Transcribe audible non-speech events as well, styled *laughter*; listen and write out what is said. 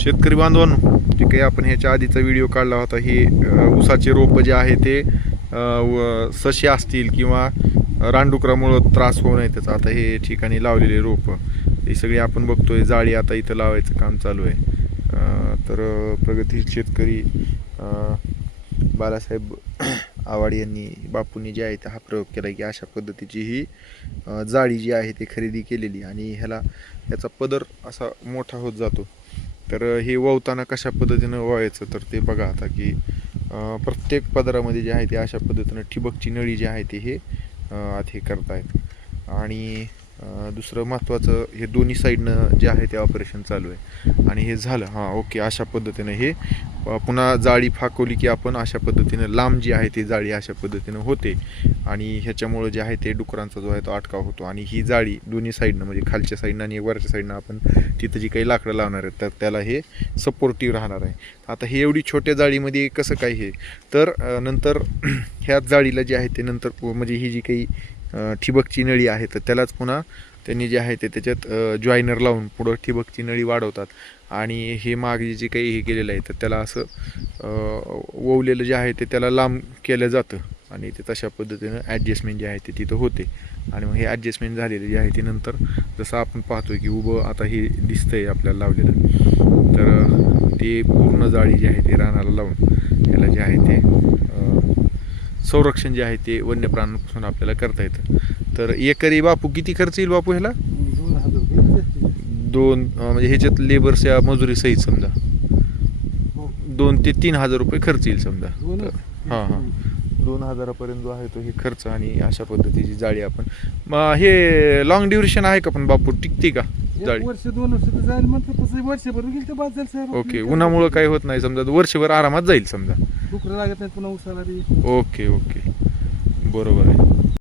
शेतकरी बांधवांनो जे काही आपण ह्याच्या आधीचा व्हिडिओ काढला होता हे ऊसाचे रोपं जे आहे ते सशे व- ससे असतील किंवा रानडुकरामुळं त्रास होऊ नये त्याचा. आता हे ठिकाणी लावलेले रोपं हे सगळे आपण बघतोय जाळी आता इथं लावायचं काम चालू आहे. तर अ, प्रगतीशील शेतकरी बालासाहेब आवाड यांनी बापूंनी जे आहे ते हा प्रयोग केला की अशा पद्धतीची ही जाळी जी आहे ती खरेदी केलेली आणि ह्याला याचा पदर असा मोठा होत जातो. तर हे वावताना कशा पद्धतीनं वळायचं तर ते बघा आता की प्रत्येक पदरामध्ये जे आहे ते अशा पद्धतीनं ठिबकची नळी जी आहे ते हे आत हे करतायत. आणि दुसरं महत्त्वाचं हे दोन्ही साईडनं जे आहे ते ऑपरेशन चालू आहे. आणि हे झालं हां ओके अशा पद्धतीनं हे. पुन्हा जाळी फाकवली की आपण अशा पद्धतीनं लांब जी आहे ती जाळी अशा पद्धतीनं होते. आणि ह्याच्यामुळं जे आहे ते डुकरांचा जो आहे तो अटकाव होतो. आणि ही जाळी दोन्ही साईडनं म्हणजे खालच्या साईडनं आणि वरच्या साईडनं आपण तिथं जी काही लाकडं लावणार आहेत तर त्याला हे सपोर्टिव्ह राहणार आहे. आता हे एवढी छोट्या जाळीमध्ये कसं काय हे? तर नंतर *clears throat* ह्याच जाळीला जे आहे ते नंतर पु- म्हणजे ही जी काही ठिबकची नळी आहे तर त्यालाच पुन्हा त्यांनी जे आहे ते त्याच्यात जॉईनर लावून पुढं ठिबकची नळी वाढवतात. आणि हे मागे जे काही हे केलेलं आहे तर त्याला असं ओवलेलं जे आहे ते त्याला लांब केलं जातं. आणि ते तशा पद्धतीनं ॲडजस्टमेंट जे आहे ते तिथं होते. आणि मग हे ॲडजस्टमेंट झालेले जे आहे ते नंतर जसं आपण पाहतो की उभं आता हे दिसतं आहे आपल्याला लावलेलं. तर ते पूर्ण जाळी जी आहे ते रानाला लावून त्याला जे आहे ते संरक्षण जे आहे ते वन्य प्राण्यांपासून आपल्याला करता येतं. तर एकरी बापू किती खर्च येईल बापू ह्याला? दोन म्हणजे ह्याच्यात लेबर्सच्या मजुरी सहित समजा. दोन ते तीन हजार रुपये खर्च येईल समजा. हां हां. दोन हजारापर्यंत जो आहे तो हे खर्च आणि अशा पद्धतीची जाळी आपण. मग हे लॉंग ड्युरेशन आहे का पण बापू? टिकते का जाळी? वर्ष दोन वर्ष जाईल वर्षभर ओके उन्हामुळं काही होत नाही समजा. वर्षभर आरामात जाईल समजा. डुकरं लागत नाही पुन्हा उसाला बी. ओके ओके बरोबर आहे